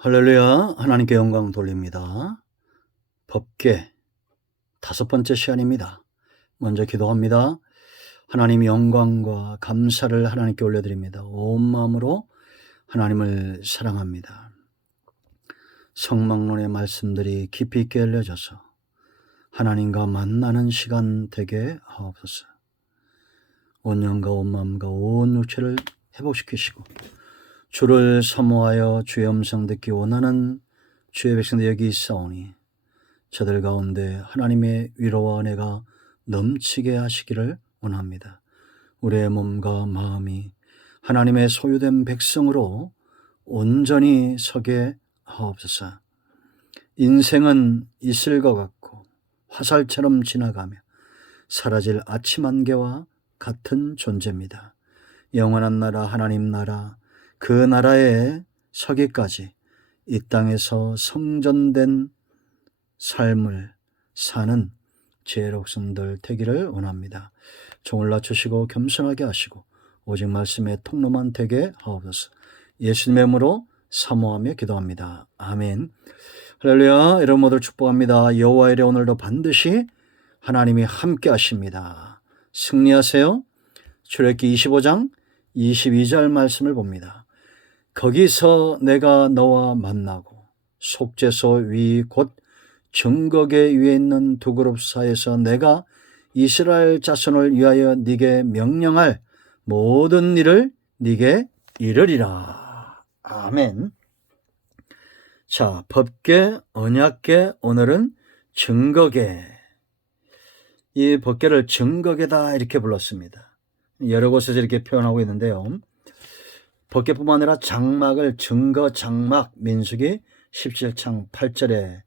할렐루야. 하나님께 영광 돌립니다. 법궤 5번째 시간입니다. 먼저 기도합니다. 하나님 영광과 감사를 하나님께 올려드립니다. 온 마음으로 하나님을 사랑합니다. 성막론의 말씀들이 깊이 있게 알려져서 하나님과 만나는 시간 되게 하옵소서. 온 영과 온 마음과 온 육체를 회복시키시고 주를 사모하여 주의 음성 듣기 원하는 주의 백성들 여기 있사오니 저들 가운데 하나님의 위로와 은혜가 넘치게 하시기를 원합니다. 우리의 몸과 마음이 하나님의 소유된 백성으로 온전히 서게 하옵소서. 인생은 있을 것 같고 화살처럼 지나가며 사라질 아침 안개와 같은 존재입니다. 영원한 나라 하나님 나라, 그 나라에 서기까지 이 땅에서 성전된 삶을 사는 지혜롭성들 되기를 원합니다. 종을 낮추시고 겸손하게 하시고 오직 말씀의 통로만 되게 하옵소서. 예수님의 이름으로 사모하며 기도합니다. 아멘. 할렐루야. 여러분 모두 축복합니다. 여호와의 이래 오늘도 반드시 하나님이 함께 하십니다. 승리하세요. 출애굽기 25장 22절 말씀을 봅니다. 거기서 내가 너와 만나고 속죄소 위 곧 증거궤 위에 있는 두 그룹 사이에서 내가 이스라엘 자손을 위하여 네게 명령할 모든 일을 네게 이르리라. 아멘. 자, 법궤, 언약궤, 오늘은 증거궤. 이 법궤를 증거궤다 이렇게 불렀습니다. 여러 곳에서 이렇게 표현하고 있는데요. 법궤뿐만 아니라 장막을 증거 장막 민수기 17장 8절에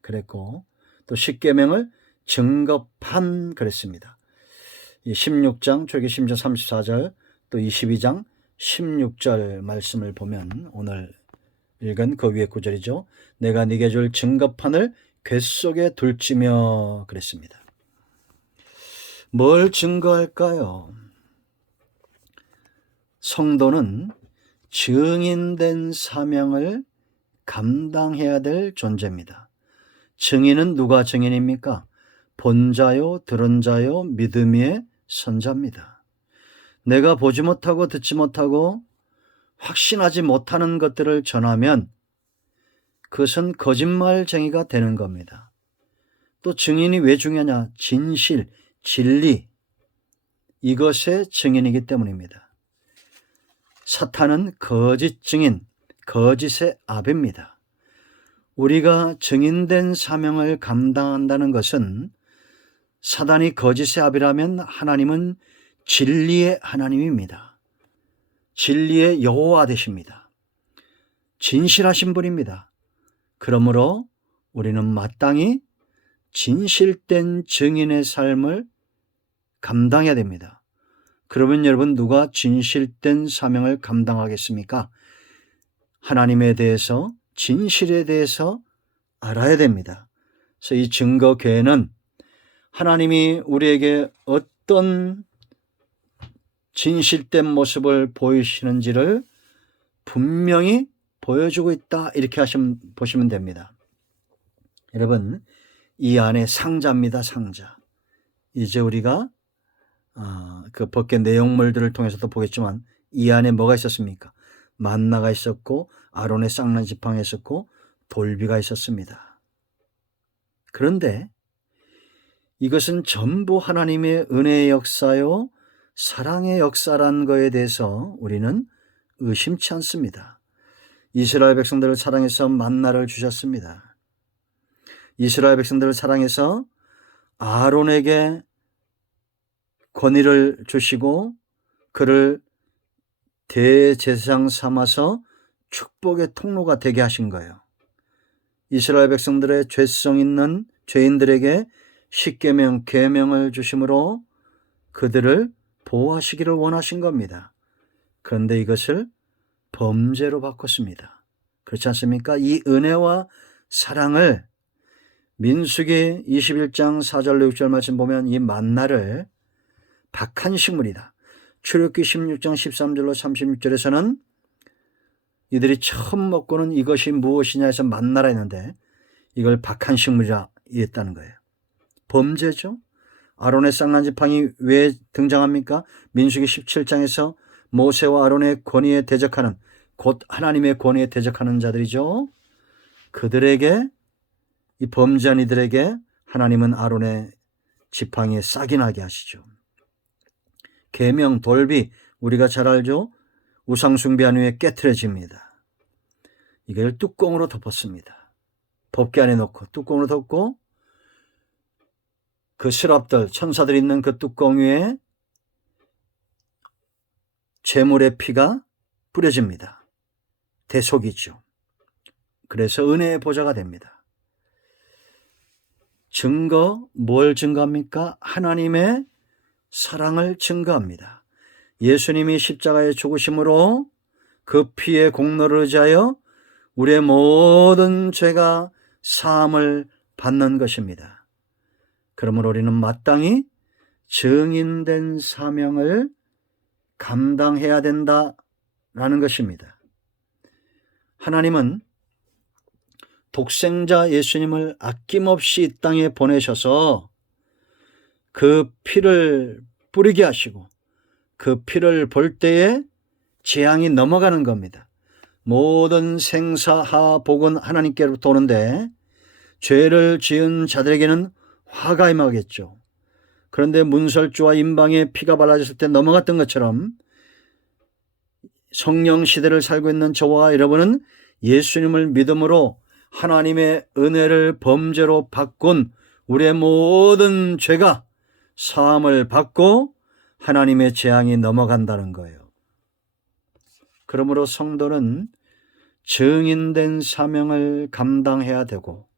그랬고 또 십계명을 증거판 그랬습니다. 16장 출애굽기 16장 34절 또 22장 16절 말씀을 보면 오늘 읽은 그 위에 구절이죠. 내가 네게 줄 증거판을 궤 속에 둘지며 그랬습니다. 뭘 증거할까요? 성도는 증인된 사명을 감당해야 될 존재입니다. 증인은 누가 증인입니까? 본 자요, 들은 자요, 믿음 위의 선자입니다. 내가 보지 못하고 듣지 못하고 확신하지 못하는 것들을 전하면 그것은 거짓말쟁이가 되는 겁니다. 또 증인이 왜 중요하냐? 진실, 진리, 이것의 증인이기 때문입니다. 사탄은 거짓 증인, 거짓의 아비입니다. 우리가 증인된 사명을 감당한다는 것은 사단이 거짓의 아비라면 하나님은 진리의 하나님입니다. 진리의 여호와 되십니다. 진실하신 분입니다. 그러므로 우리는 마땅히 진실된 증인의 삶을 감당해야 됩니다. 그러면 여러분 누가 진실된 사명을 감당하겠습니까? 하나님에 대해서 진실에 대해서 알아야 됩니다. 그래서 이 증거궤는 하나님이 우리에게 어떤 진실된 모습을 보이시는지를 분명히 보여주고 있다 이렇게 보시면 됩니다. 여러분 이 안에 상자입니다. 상자. 이제 우리가 그 법궤 내용물들을 통해서도 보겠지만 이 안에 뭐가 있었습니까? 만나가 있었고 아론의 쌍난 지팡이 있었고 돌비가 있었습니다. 그런데 이것은 전부 하나님의 은혜의 역사요 사랑의 역사란 것에 대해서 우리는 의심치 않습니다. 이스라엘 백성들을 사랑해서 만나를 주셨습니다. 이스라엘 백성들을 사랑해서 아론에게 권위를 주시고 그를 대제사장 삼아서 축복의 통로가 되게 하신 거예요. 이스라엘 백성들의 죄성 있는 죄인들에게 십계명, 계명을 주심으로 그들을 보호하시기를 원하신 겁니다. 그런데 이것을 범죄로 바꿨습니다. 그렇지 않습니까? 이 은혜와 사랑을 민수기 21장 4절 6절 말씀 보면 이 만나를 박한 식물이다. 출애굽기 16장 13절로 36절에서는 이들이 처음 먹고는 이것이 무엇이냐 해서 만나라 했는데 이걸 박한 식물이라 했다는 거예요. 범죄죠. 아론의 쌍난지팡이 왜 등장합니까? 민수기 17장에서 모세와 아론의 권위에 대적하는, 곧 하나님의 권위에 대적하는 자들이죠. 그들에게, 이 범죄한 이들에게 하나님은 아론의 지팡이에 싹이 나게 하시죠. 계명, 돌비, 우리가 잘 알죠. 우상숭배한 후에 깨트려집니다. 이걸 뚜껑으로 덮었습니다. 법궤 안에 넣고 뚜껑으로 덮고 그 스랍들, 천사들이 있는 그 뚜껑 위에 제물의 피가 뿌려집니다. 대속이죠. 그래서 은혜의 보좌가 됩니다. 증거, 뭘 증거합니까? 하나님의 사랑을 증거합니다. 예수님이 십자가에 죽으심으로 그 피의 공로를 의지하여 우리의 모든 죄가 사함을 받는 것입니다. 그러므로 우리는 마땅히 증인된 사명을 감당해야 된다라는 것입니다. 하나님은 독생자 예수님을 아낌없이 이 땅에 보내셔서 그 피를 뿌리게 하시고 그 피를 볼 때에 재앙이 넘어가는 겁니다. 모든 생사하 복은 하나님께로부터 오는데 죄를 지은 자들에게는 화가 임하겠죠. 그런데 문설주와 임방에 피가 발라졌을 때 넘어갔던 것처럼 성령 시대를 살고 있는 저와 여러분은 예수님을 믿음으로 하나님의 은혜를 범죄로 바꾼 우리의 모든 죄가 사함을 받고 하나님의 재앙이 넘어간다는 거예요. 그러므로 성도는 증인된 사명을 감당해야 되고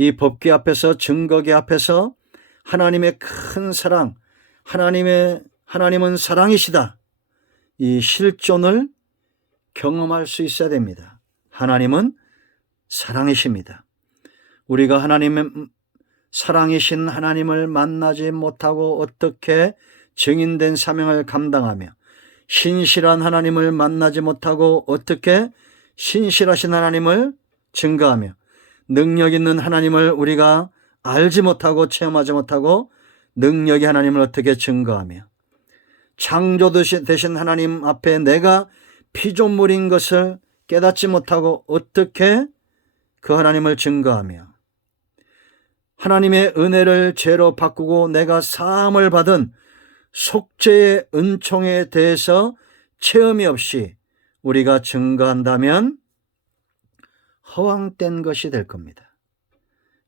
이 법궤 앞에서, 증거궤 앞에서 하나님의 큰 사랑, 하나님은 사랑이시다, 이 실존을 경험할 수 있어야 됩니다. 하나님은 사랑이십니다. 우리가 하나님의 사랑이신 하나님을 만나지 못하고 어떻게 증인된 사명을 감당하며 신실한 하나님을 만나지 못하고 어떻게 신실하신 하나님을 증거하며 능력 있는 하나님을 우리가 알지 못하고 체험하지 못하고 능력의 하나님을 어떻게 증거하며 창조 되신 하나님 앞에 내가 피조물인 것을 깨닫지 못하고 어떻게 그 하나님을 증거하며 하나님의 은혜를 죄로 바꾸고 내가 사함을 받은 속죄의 은총에 대해서 체험이 없이 우리가 증거한다면 허황된 것이 될 겁니다.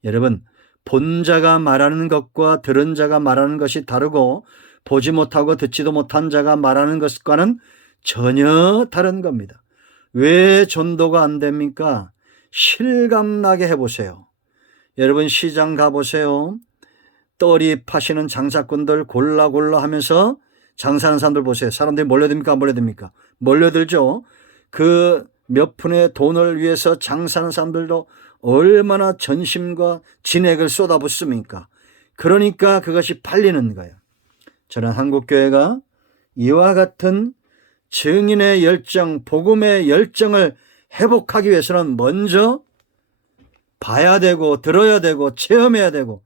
여러분, 본 자가 말하는 것과 들은 자가 말하는 것이 다르고 보지 못하고 듣지도 못한 자가 말하는 것과는 전혀 다른 겁니다. 왜 전도가 안 됩니까? 실감나게 해보세요. 여러분 시장 가보세요. 떨이 파시는 장사꾼들 골라 하면서 장사하는 사람들 보세요. 사람들이 몰려듭니까? 안 몰려듭니까? 몰려들죠. 그 몇 푼의 돈을 위해서 장사하는 사람들도 얼마나 전심과 진액을 쏟아붓습니까? 그러니까 그것이 팔리는 거예요. 저는 한국교회가 이와 같은 증인의 열정, 복음의 열정을 회복하기 위해서는 먼저 봐야 되고 들어야 되고 체험해야 되고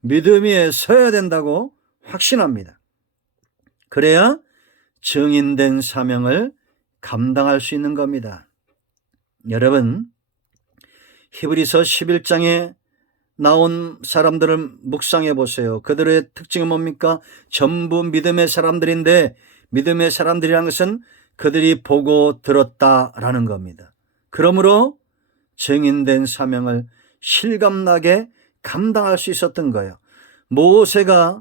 믿음 위에 서야 된다고 확신합니다. 그래야 증인된 사명을 감당할 수 있는 겁니다. 여러분, 히브리서 11장에 나온 사람들을 묵상해 보세요. 그들의 특징은 뭡니까? 전부 믿음의 사람들인데 믿음의 사람들이라는 것은 그들이 보고 들었다라는 겁니다. 그러므로 증인된 사명을 실감나게 감당할 수 있었던 거예요. 모세가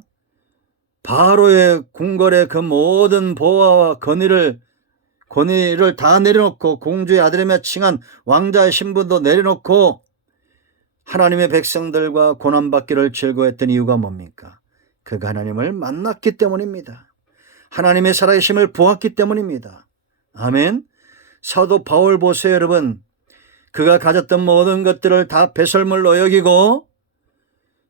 바로의 궁궐의 그 모든 보화와 권위를 다 내려놓고 공주의 아들이며 칭한 왕자의 신분도 내려놓고 하나님의 백성들과 고난받기를 즐거워했던 이유가 뭡니까? 그가 하나님을 만났기 때문입니다. 하나님의 살아계심을 보았기 때문입니다. 아멘. 사도 바울 보세요, 여러분. 그가 가졌던 모든 것들을 다 배설물로 여기고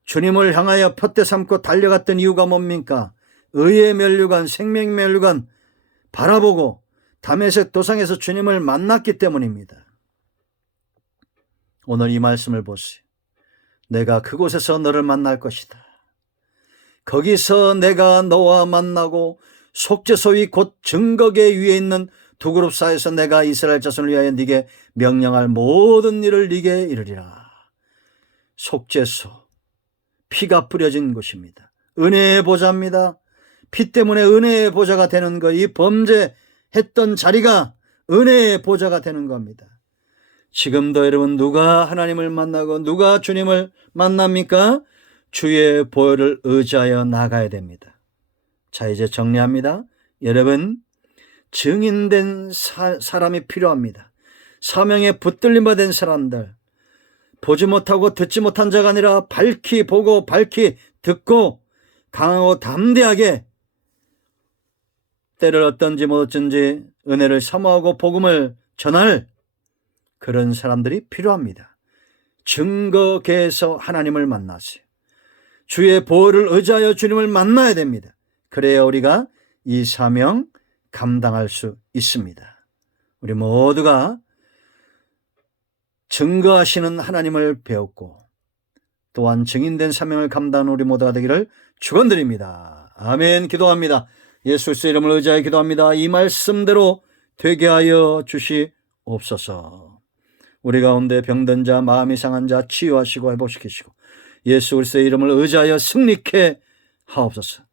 주님을 향하여 푯대 삼고 달려갔던 이유가 뭡니까? 의의 면류관, 생명 면류관 바라보고 다메섹 도상에서 주님을 만났기 때문입니다. 오늘 이 말씀을 보세요. 내가 그곳에서 너를 만날 것이다. 거기서 내가 너와 만나고 속죄소위 곧 증거계 위에 있는 두 그룹 사이에서 내가 이스라엘 자손을 위하여 네게 명령할 모든 일을 네게 이르리라. 속죄소, 피가 뿌려진 곳입니다. 은혜의 보좌입니다. 피 때문에 은혜의 보좌가 되는 것, 이 범죄했던 자리가 은혜의 보좌가 되는 겁니다. 지금도 여러분 누가 하나님을 만나고 누가 주님을 만납니까? 주의 보혈을 의지하여 나가야 됩니다. 자, 이제 정리합니다. 여러분, 증인된 사람이 필요합니다. 사명에 붙들림 받은 사람들, 보지 못하고 듣지 못한 자가 아니라 밝히 보고 밝히 듣고 강하고 담대하게 때를 어떤지 못든지 은혜를 사모하고 복음을 전할 그런 사람들이 필요합니다. 증거계에서 하나님을 만나세요. 주의 보혈을 의지하여 주님을 만나야 됩니다. 그래야 우리가 이 사명 감당할 수 있습니다. 우리 모두가 증거하시는 하나님을 배웠고 또한 증인된 사명을 감당하는 우리 모두가 되기를 축원드립니다. 아멘. 기도합니다. 예수 그리스도의 이름을 의지하여 기도합니다. 이 말씀대로 되게 하여 주시옵소서. 우리 가운데 병든 자, 마음이 상한 자 치유하시고 회복시키시고 예수 그리스도의 이름을 의지하여 승리케 하옵소서.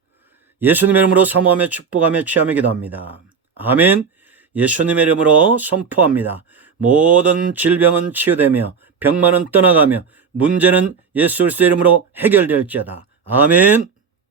예수님의 이름으로 사모하며 축복하며 취하며 기도합니다. 아멘. 예수님의 이름으로 선포합니다. 모든 질병은 치유되며 병만은 떠나가며 문제는 예수 그리스도의 이름으로 해결될지어다. 아멘.